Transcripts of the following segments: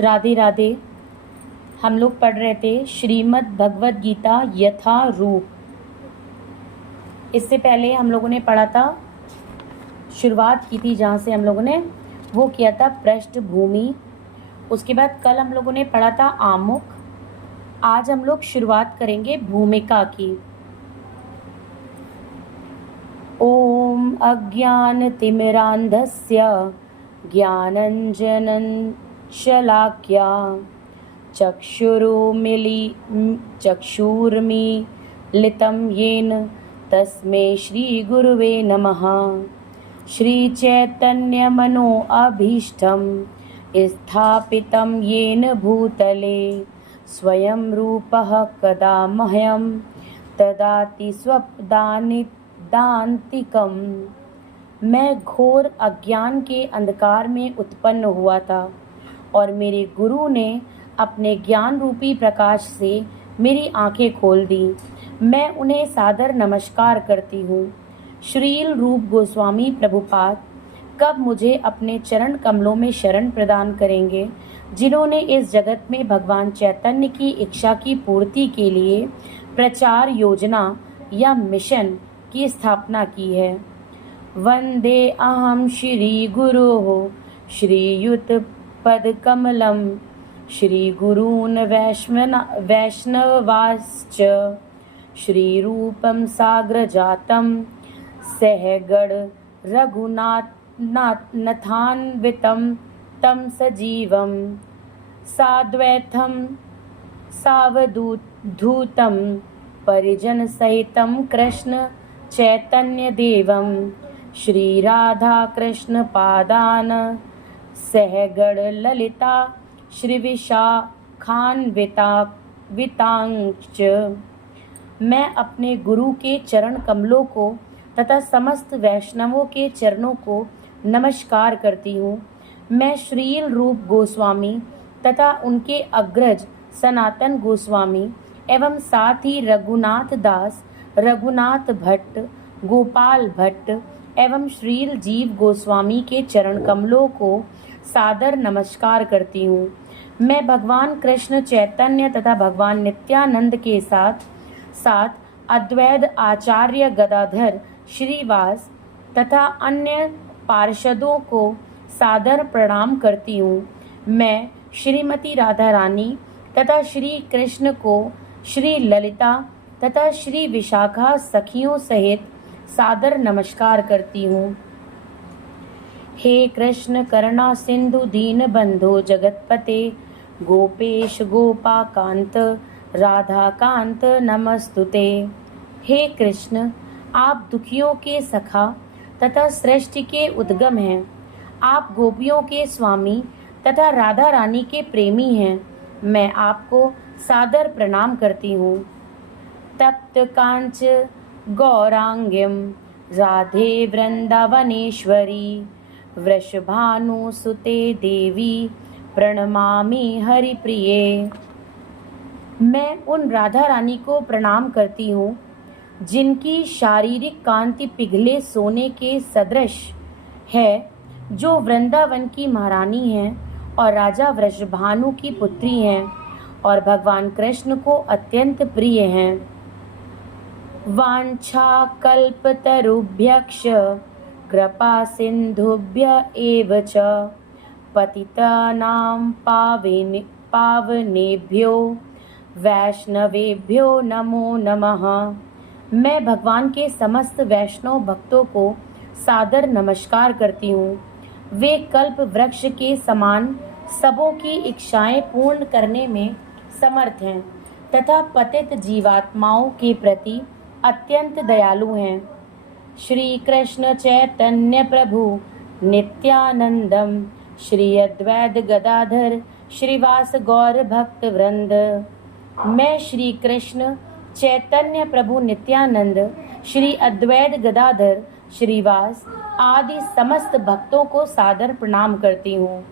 राधे राधे। हम लोग पढ़ रहे थे श्रीमद् भगवद गीता यथा रूप। इससे पहले हम लोगों ने पढ़ा था, शुरुआत की थी जहाँ से हम लोगों ने वो किया था पृष्ठभूमि। उसके बाद कल हम लोगों ने पढ़ा था आमुख। आज हम लोग शुरुआत करेंगे भूमिका की। ओम अज्ञानतिमिरान्धस्य ज्ञानञ्जनं शलाक्या चक्षुरुन्मीलितं येन तस्मै श्रीगुरुवे नमः। श्रीचैतन्यमनोऽभीष्टं स्थापितं येन भूतले स्वयं रूपः कदा मह्यं ददाति स्वपदान्तिकं। मैं घोर अज्ञान के अंधकार में उत्पन्न हुआ था और मेरे गुरु ने अपने ज्ञान रूपी प्रकाश से मेरी आंखें खोल दी। मैं उन्हें सादर नमस्कार करती हूँ। श्रील रूप गोस्वामी प्रभुपाद कब मुझे अपने चरण कमलों में शरण प्रदान करेंगे, जिन्होंने इस जगत में भगवान चैतन्य की इच्छा की पूर्ति के लिए प्रचार योजना या मिशन की स्थापना की है। वंदे अहम श्री गुरोः श्रीयुत पदकमलं श्रीगुरून् वैष्णवांश्च श्रीरूपं साग्रजातं सहगण रघुनाथान्वितं तं सजीवं साद्वैतं सावधूतं परिजनसहितं कृष्ण चैतन्यदेवं श्रीराधाकृष्णपादान् सहगण ललिता श्रीविशाखान्वितांश्च। मैं अपने गुरु के चरण कमलों को तथा समस्त वैष्णवों के चरणों को नमस्कार करती हूँ। मैं श्रील रूप गोस्वामी तथा उनके अग्रज सनातन गोस्वामी एवं साथ ही रघुनाथ दास, रघुनाथ भट्ट, गोपाल भट्ट एवं श्रील जीव गोस्वामी के चरण कमलों को सादर नमस्कार करती हूँ। मैं भगवान कृष्ण चैतन्य तथा भगवान नित्यानंद के साथ साथ अद्वैत आचार्य गदाधर श्रीवास तथा अन्य पार्षदों को सादर प्रणाम करती हूँ। मैं श्रीमती राधा रानी तथा श्री कृष्ण को श्री ललिता तथा श्री विशाखा सखियों सहित सादर नमस्कार करती हूँ। हे कृष्ण करुणा सिंधु दीन बंधो जगतपते गोपेश गोपाकांत राधाकांत नमस्तुते। हे कृष्ण, आप दुखियों के सखा तथा सृष्टि के उद्गम हैं। आप गोपियों के स्वामी तथा राधा रानी के प्रेमी हैं। मैं आपको सादर प्रणाम करती हूँ। तप्त कांच गौरांग्यम राधे वृंदावनेश्वरी वृषभानुसुते देवी प्रणमामि हरिप्रिये। मैं उन राधा रानी को प्रणाम करती हूँ जिनकी शारीरिक कांति पिघले सोने के सदृश है, जो वृंदावन की महारानी हैं और राजा वृषभानु की पुत्री हैं और भगवान कृष्ण को अत्यंत प्रिय हैं। वांछा कल्पतरुभ्यश्च कृपा सिंधुभ्य एव च पतितानां पावनेभ्यो वैष्णवेभ्यो नमो नमः। मैं भगवान के समस्त वैष्णव भक्तों को सादर नमस्कार करती हूँ। वे कल्प वृक्ष के समान सबों की इच्छाएं पूर्ण करने में समर्थ हैं तथा पतित जीवात्माओं के प्रति अत्यंत दयालु हैं। श्री कृष्ण चैतन्य प्रभु नित्यानंदम श्री अद्वैत गदाधर श्रीवास गौर भक्त वृंद। मैं श्री कृष्ण चैतन्य प्रभु नित्यानंद, श्री अद्वैत गदाधर श्रीवास आदि समस्त भक्तों को सादर प्रणाम करती हूँ।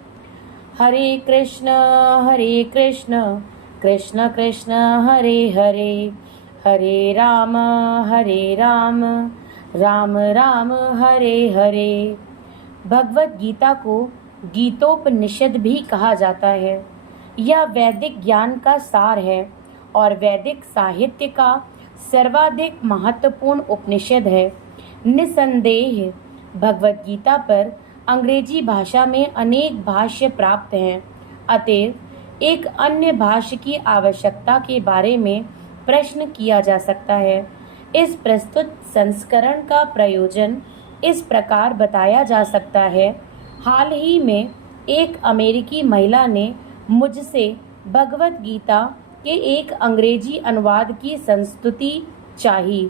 हरे कृष्ण कृष्ण कृष्ण हरे हरे, हरे राम राम राम हरे हरे। भगवत गीता को गीतोपनिषद भी कहा जाता है। यह वैदिक ज्ञान का सार है और वैदिक साहित्य का सर्वाधिक महत्वपूर्ण उपनिषद है। निसंदेह भगवद गीता पर अंग्रेजी भाषा में अनेक भाष्य प्राप्त हैं, अतएव एक अन्य भाष्य की आवश्यकता के बारे में प्रश्न किया जा सकता है। इस प्रस्तुत संस्करण का प्रयोजन इस प्रकार बताया जा सकता है। हाल ही में एक अमेरिकी महिला ने मुझसे भगवद गीता के एक अंग्रेजी अनुवाद की संस्तुति चाही।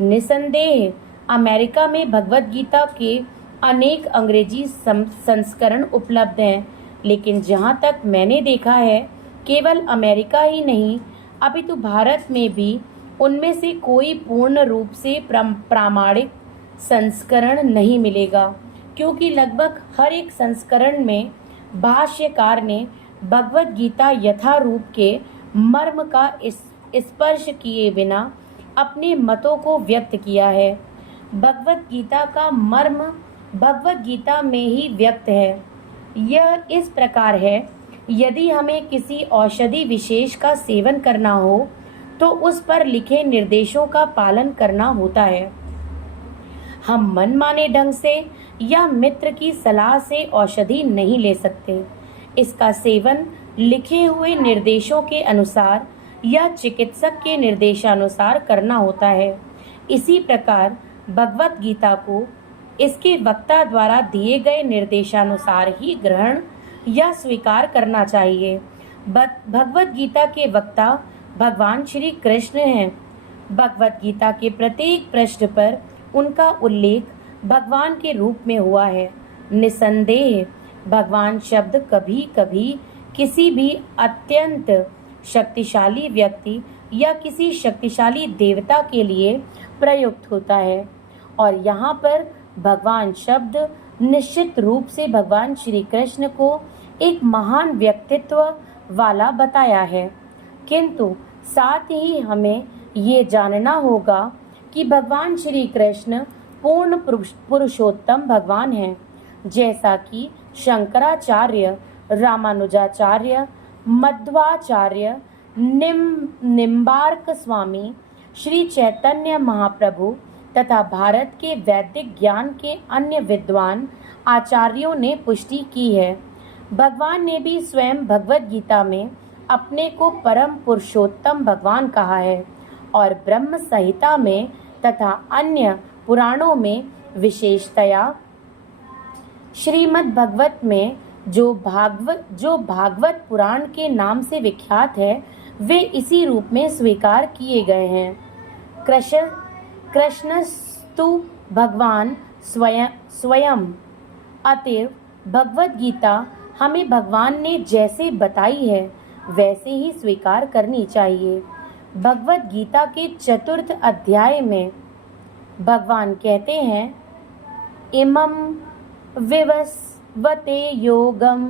निसंदेह अमेरिका में भगवद गीता के अनेक अंग्रेजी संस्करण उपलब्ध हैं, लेकिन जहाँ तक मैंने देखा है केवल अमेरिका ही नहीं अपितु भारत में भी उनमें से कोई पूर्ण रूप से प्रामाणिक संस्करण नहीं मिलेगा, क्योंकि लगभग हर एक संस्करण में भाष्यकार ने भगवद गीता यथारूप के मर्म का स्पर्श किए बिना अपने मतों को व्यक्त किया है। भगवद गीता का मर्म भगवद गीता में ही व्यक्त है। यह इस प्रकार है, यदि हमें किसी औषधि विशेष का सेवन करना हो तो उस पर लिखे निर्देशों का पालन करना होता है। हम मनमाने ढंग से या मित्र की सलाह से औषधि नहीं ले सकते। इसका सेवन लिखे हुए निर्देशों के अनुसार या चिकित्सक के निर्देशानुसार करना होता है। इसी प्रकार भगवद गीता को इसके वक्ता द्वारा दिए गए निर्देशानुसार ही ग्रहण या स्वीकार करना चाहिए। भगवद गीता के वक्ता भगवान श्री कृष्ण हैं। भगवद गीता के प्रत्येक पृष्ठ पर उनका उल्लेख भगवान के रूप में हुआ है। निसंदेह भगवान शब्द कभी कभी किसी भी अत्यंत शक्तिशाली व्यक्ति या किसी शक्तिशाली देवता के लिए प्रयुक्त होता है, और यहाँ पर भगवान शब्द निश्चित रूप से भगवान श्री कृष्ण को एक महान व्यक्तित्व वाला बताया है। किंतु साथ ही हमें ये जानना होगा कि भगवान श्री कृष्ण पूर्ण पुरुषोत्तम भगवान हैं, जैसा कि शंकराचार्य, रामानुजाचार्य, मध्वाचार्य, निम्बार्क स्वामी, श्री चैतन्य महाप्रभु तथा भारत के वैदिक ज्ञान के अन्य विद्वान आचार्यों ने पुष्टि की है। भगवान ने भी स्वयं भगवद गीता में अपने को परम पुरुषोत्तम भगवान कहा है और ब्रह्म संहिता में तथा अन्य पुराणों में विशेषतया श्रीमद् भागवत में जो भागवत पुराण के नाम से विख्यात है, वे इसी रूप में स्वीकार किए गए हैं। कृष्णस्तु भगवान स्वयं, अतएव भगवद गीता हमें भगवान ने जैसे बताई है वैसे ही स्वीकार करनी चाहिए। भगवद गीता के 4th अध्याय में भगवान कहते हैं, इमं विवस्वते योगम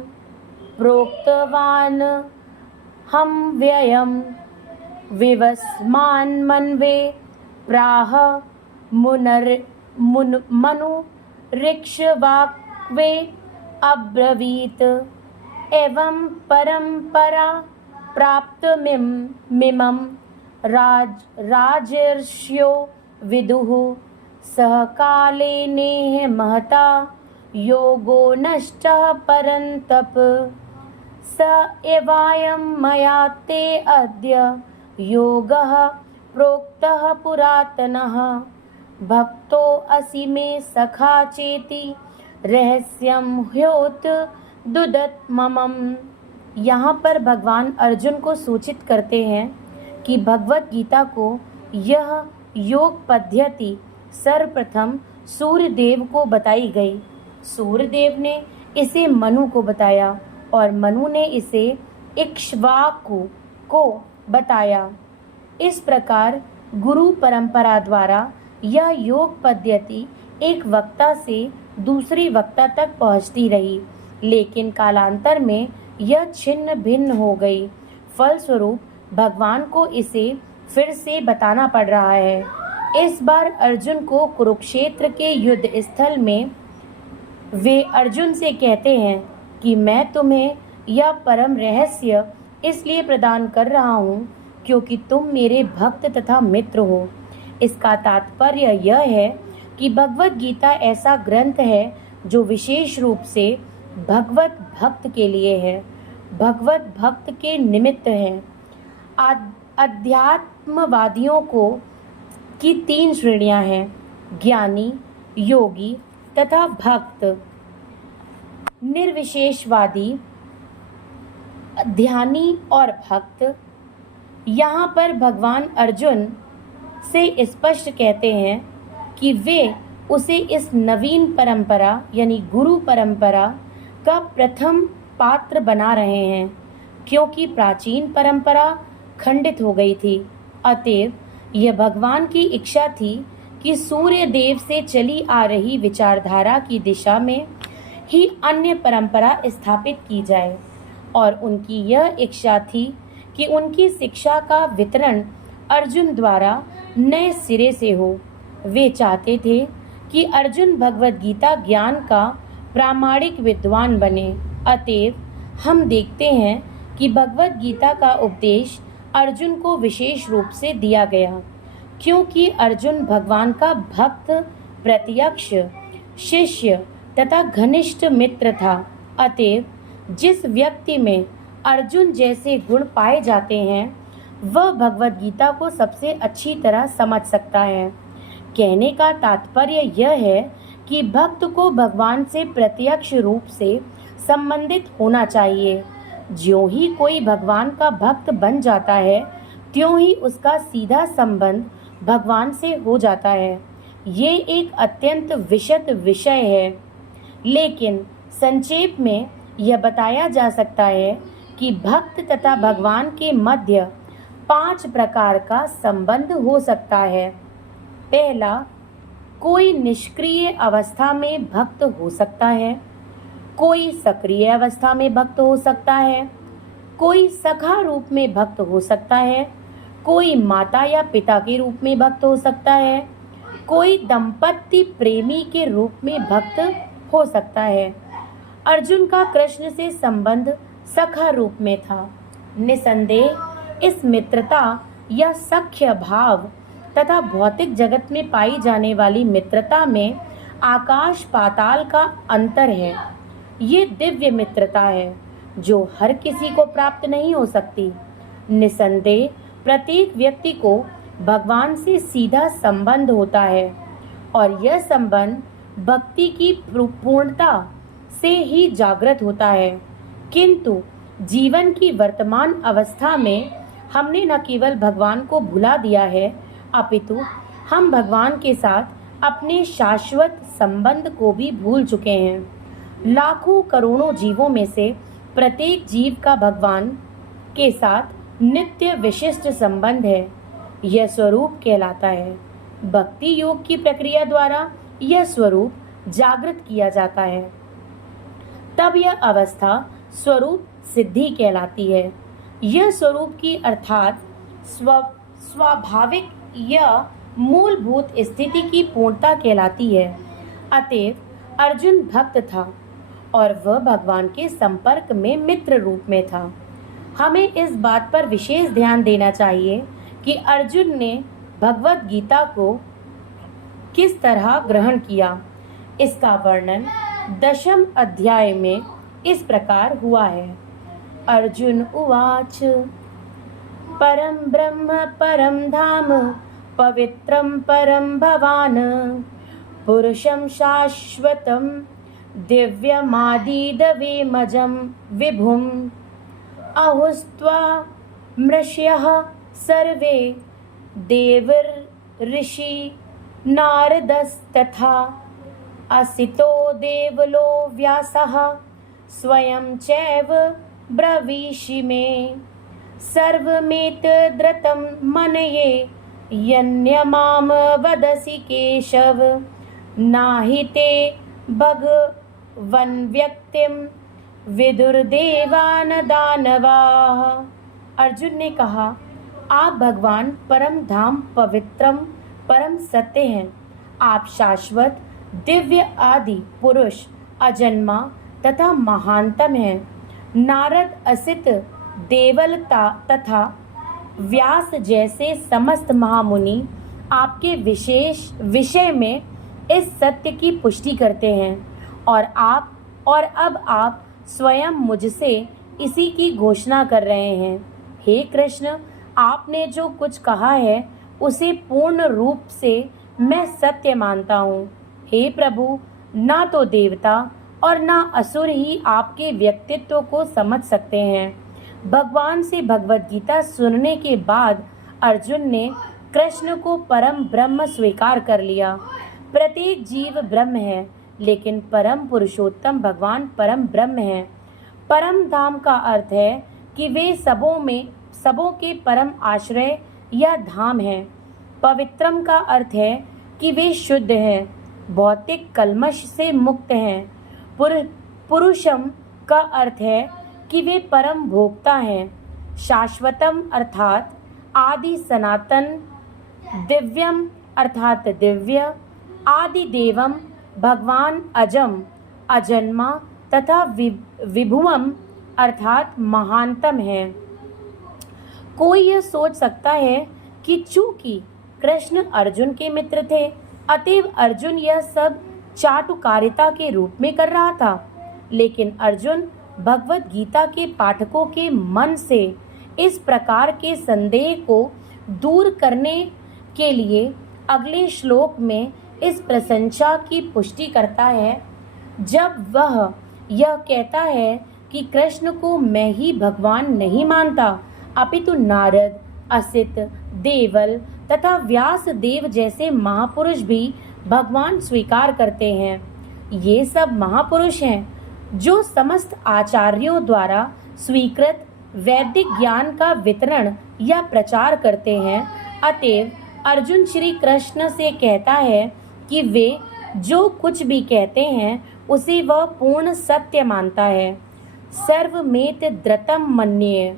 प्रोक्तवान हम व्ययम विवस्मान मनवे प्राह मनु ऋक्षवाक्वे अब्रवीत एवं परंपरा प्राप्त मिमं राजर्ष्यो विदुः सहकाले नेह महता योगो नष्टः परन्तप स एवायं मया ते अद्य योगः प्रोक्तः पुरातनः भक्तो असि मे सखा चेति रहस्यं ह्योत दुदत ममम। यहाँ पर भगवान अर्जुन को सूचित करते हैं कि भगवद गीता को यह योग पद्धति सर्वप्रथम सूर्यदेव को बताई गई। सूर्यदेव ने इसे मनु को बताया और मनु ने इसे इक्ष्वाकु को बताया। इस प्रकार गुरु परंपरा द्वारा यह योग पद्धति एक वक्ता से दूसरी वक्ता तक पहुंचती रही, लेकिन कालांतर में यह छिन्न भिन्न हो गई। फलस्वरूप भगवान को इसे फिर से बताना पड़ रहा है। इस बार अर्जुन को कुरुक्षेत्र के युद्ध स्थल में वे अर्जुन से कहते हैं कि मैं तुम्हें यह परम रहस्य इसलिए प्रदान कर रहा हूँ क्योंकि तुम मेरे भक्त तथा मित्र हो। इसका तात्पर्य यह है कि भगवत गीता ऐसा ग्रंथ है जो विशेष रूप से भगवत भक्त के लिए है, भगवत भक्त के निमित्त है। अध्यात्मवादियों को की 3 श्रेणियां हैं, ज्ञानी, योगी तथा भक्त। निर्विशेषवादी, ध्यानी और भक्त। यहाँ पर भगवान अर्जुन से स्पष्ट कहते हैं कि वे उसे इस नवीन परंपरा यानी गुरु परंपरा का प्रथम पात्र बना रहे हैं, क्योंकि प्राचीन परंपरा खंडित हो गई थी। अतएव यह भगवान की इच्छा थी कि सूर्य देव से चली आ रही विचारधारा की दिशा में ही अन्य परंपरा स्थापित की जाए, और उनकी यह इच्छा थी कि उनकी शिक्षा का वितरण अर्जुन द्वारा नए सिरे से हो। वे चाहते थे कि अर्जुन भगवत गीता ज्ञान का प्रामाणिक विद्वान बने। अतएव हम देखते हैं कि भगवत गीता का उपदेश अर्जुन को विशेष रूप से दिया गया, क्योंकि अर्जुन भगवान का भक्त, प्रत्यक्ष शिष्य तथा घनिष्ठ मित्र था। अतएव जिस व्यक्ति में अर्जुन जैसे गुण पाए जाते हैं वह भगवत गीता को सबसे अच्छी तरह समझ सकता है। कहने का तात्पर्य यह है कि भक्त को भगवान से प्रत्यक्ष रूप से संबंधित होना चाहिए। ज्यों ही कोई भगवान का भक्त बन जाता है त्यों ही उसका सीधा संबंध भगवान से हो जाता है। ये एक अत्यंत विशद विषय है, लेकिन संक्षेप में यह बताया जा सकता है कि भक्त तथा भगवान के मध्य 5 प्रकार का संबंध हो सकता है। पहला, कोई निष्क्रिय अवस्था में भक्त हो सकता है, कोई सक्रिय अवस्था में भक्त हो सकता है, कोई सखा रूप में भक्त हो सकता है, कोई माता या पिता के रूप में भक्त हो सकता है, कोई दंपति प्रेमी के रूप में भक्त हो सकता है। अर्जुन का कृष्ण से संबंध सखा रूप में था। निसंदेह इस मित्रता या सख्य भाव तथा भौतिक जगत में पाई जाने वाली मित्रता में आकाश पाताल का अंतर है। ये दिव्य मित्रता है जो हर किसी को प्राप्त नहीं हो सकती। निसंदेह प्रत्येक व्यक्ति को भगवान से सीधा संबंध होता है, और यह संबंध भक्ति की पूर्णता से ही जागृत होता है। किंतु जीवन की वर्तमान अवस्था में हमने न केवल भगवान को भुला दिया है, अपितु हम भगवान के साथ अपने शाश्वत संबंध को भी भूल चुके हैं। लाखों करोड़ों जीवों में से प्रत्येक जीव का भगवान के साथ नित्य विशिष्ट संबंध है। यह स्वरूप कहलाता है। भक्ति योग की प्रक्रिया द्वारा यह स्वरूप जागृत किया जाता है। तब यह अवस्था स्वरूप सिद्धि कहलाती है। यह स्वरूप की अर्थात स्वाभाविक या मूलभूत स्थिति की पूर्णता कहलाती है। अतएव अर्जुन भक्त था और वह भगवान के संपर्क में मित्र रूप में था। हमें इस बात पर विशेष ध्यान देना चाहिए कि अर्जुन ने भगवत गीता को किस तरह ग्रहण किया। इसका वर्णन 10वें अध्याय में इस प्रकार हुआ है। अर्जुन उवाच परम ब्रह्म परम धाम पवित्रम परम भवान पुरुषं शाश्वतं दिव्यमादिदवेमजं विभुम् अहुस्त्वा मृष्यः सर्वे देवर्षि नारदस्तथा असितो देवलो व्यासः स्वयं चैव ब्रवीषि मे सर्वमेतद्रतं मनये यन्यमां वदसि केशव नाहि ते भगवन्व्यक्तिं विदुर्देवान् दानवाः। अर्जुन ने कहा, आप भगवान परम धाम पवित्रम परम सत्य हैं। आप शाश्वत दिव्य आदि पुरुष अजन्मा तथा महानतम हैं। नारद, असित, देवल तथा व्यास जैसे समस्त महामुनि आपके विशेष विषय में इस सत्य की पुष्टि करते हैं और अब आप स्वयं मुझसे इसी की घोषणा कर रहे हैं। हे कृष्ण, आपने जो कुछ कहा है उसे पूर्ण रूप से मैं सत्य मानता हूँ। हे प्रभु, ना तो देवता और ना असुर ही आपके व्यक्तित्व को समझ सकते हैं। भगवान से भगवत गीता सुनने के बाद अर्जुन ने कृष्ण को परम ब्रह्म स्वीकार कर लिया। प्रत्येक जीव ब्रह्म है, लेकिन परम पुरुषोत्तम भगवान परम ब्रह्म है। परम धाम का अर्थ है कि वे सबों के परम आश्रय या धाम है। पवित्रम का अर्थ है कि वे शुद्ध हैं, भौतिक कल्मश से मुक्त हैं। पुरुषम का अर्थ है कि वे परम भोक्ता हैं। शाश्वतम अर्थात आदि सनातन, दिव्यम अर्थात दिव्य, आदि देवम भगवान अजम अजन्मा तथा विभुवम अर्थात महानतम है। कोई यह सोच सकता है कि चूंकि कृष्ण अर्जुन के मित्र थे, अतएव अर्जुन यह सब चाटुकारिता के रूप में कर रहा था। लेकिन अर्जुन भगवत गीता के पाठकों के मन से इस प्रकार के संदेह को दूर करने के लिए अगले श्लोक में इस प्रशंसा की पुष्टि करता है, जब वह यह कहता है कि कृष्ण को मैं ही भगवान नहीं मानता, अपितु नारद, असित, देवल तथा व्यास देव जैसे महापुरुष भी भगवान स्वीकार करते हैं। ये सब महापुरुष हैं जो समस्त आचार्यों द्वारा स्वीकृत वैदिक ज्ञान का वितरण या प्रचार करते हैं। अतएव अर्जुन श्री कृष्ण से कहता है कि वे जो कुछ भी कहते हैं उसे वह पूर्ण सत्य मानता है। सर्वमेत द्रतम मन्ये,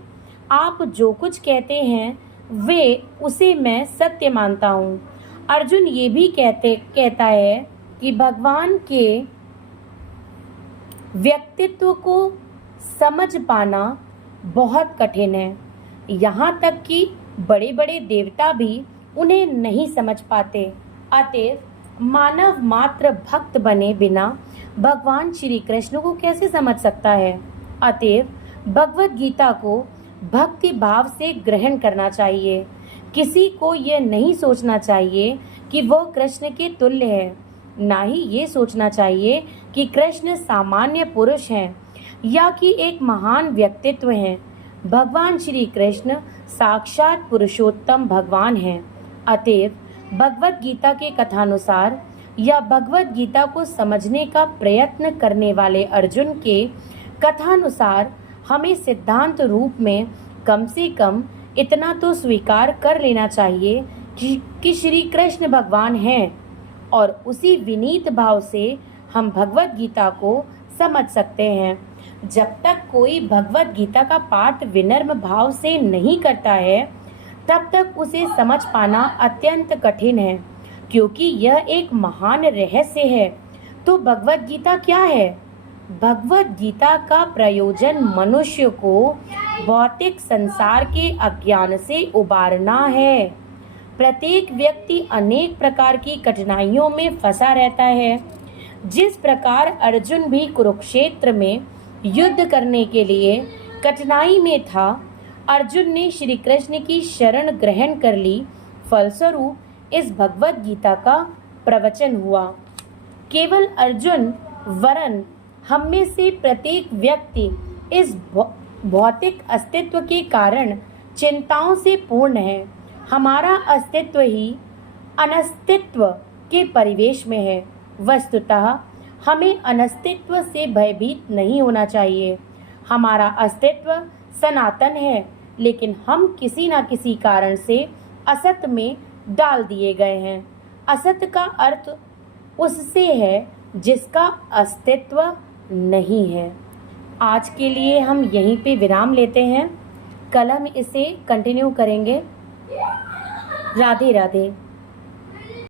आप जो कुछ कहते हैं वे उसे मैं सत्य मानता हूँ। अर्जुन ये भी कहता है कि भगवान के व्यक्तित्व को समझ पाना बहुत कठिन है। यहाँ तक कि बड़े बड़े देवता भी उन्हें नहीं समझ पाते। अतएव मानव मात्र भक्त बने बिना भगवान श्री कृष्ण को कैसे समझ सकता है। अतएव भगवत गीता को भक्ति भाव से ग्रहण करना चाहिए। किसी को यह नहीं सोचना चाहिए कि वह कृष्ण के तुल्य है, ना ही ये सोचना चाहिए कि कृष्ण सामान्य पुरुष हैं या कि एक महान व्यक्तित्व हैं। भगवान श्री कृष्ण साक्षात पुरुषोत्तम भगवान हैं। अतएव भगवत गीता के कथानुसार या भगवत गीता को समझने का प्रयत्न करने वाले अर्जुन के कथानुसार हमें सिद्धांत रूप में कम से कम इतना तो स्वीकार कर लेना चाहिए कि श्री कृष्ण भगवान हैं, और उसी विनीत भाव से हम भगवत गीता को समझ सकते हैं। जब तक कोई भगवत गीता का पाठ विनम्र भाव से नहीं करता है, तब तक उसे समझ पाना अत्यंत कठिन है, क्योंकि यह एक महान रहस्य है। तो भगवत गीता क्या है? भगवत गीता का प्रयोजन मनुष्य को भौतिक संसार के अज्ञान से उबारना है। प्रत्येक व्यक्ति अनेक प्रकार की कठिनाइयों में फंसा रहता है। जिस प्रकार अर्जुन भी कुरुक्षेत्र में युद्ध करने के लिए कठिनाई में था, अर्जुन ने श्री कृष्ण की शरण ग्रहण कर ली। फलस्वरूप इस भगवत गीता का प्रवचन हुआ। केवल अर्जुन वरन हम में से प्रत्येक व्यक्ति इस भौतिक अस्तित्व के कारण चिंताओं से पूर्ण है। हमारा अस्तित्व ही अनस्तित्व के परिवेश में है। वस्तुतः हमें अनस्तित्व से भयभीत नहीं होना चाहिए। हमारा अस्तित्व सनातन है, लेकिन हम किसी न किसी कारण से असत में डाल दिए गए हैं। असत का अर्थ उससे है जिसका अस्तित्व नहीं है। आज के लिए हम यहीं पे विराम लेते हैं। कल हम इसे कंटिन्यू करेंगे। राधे राधे।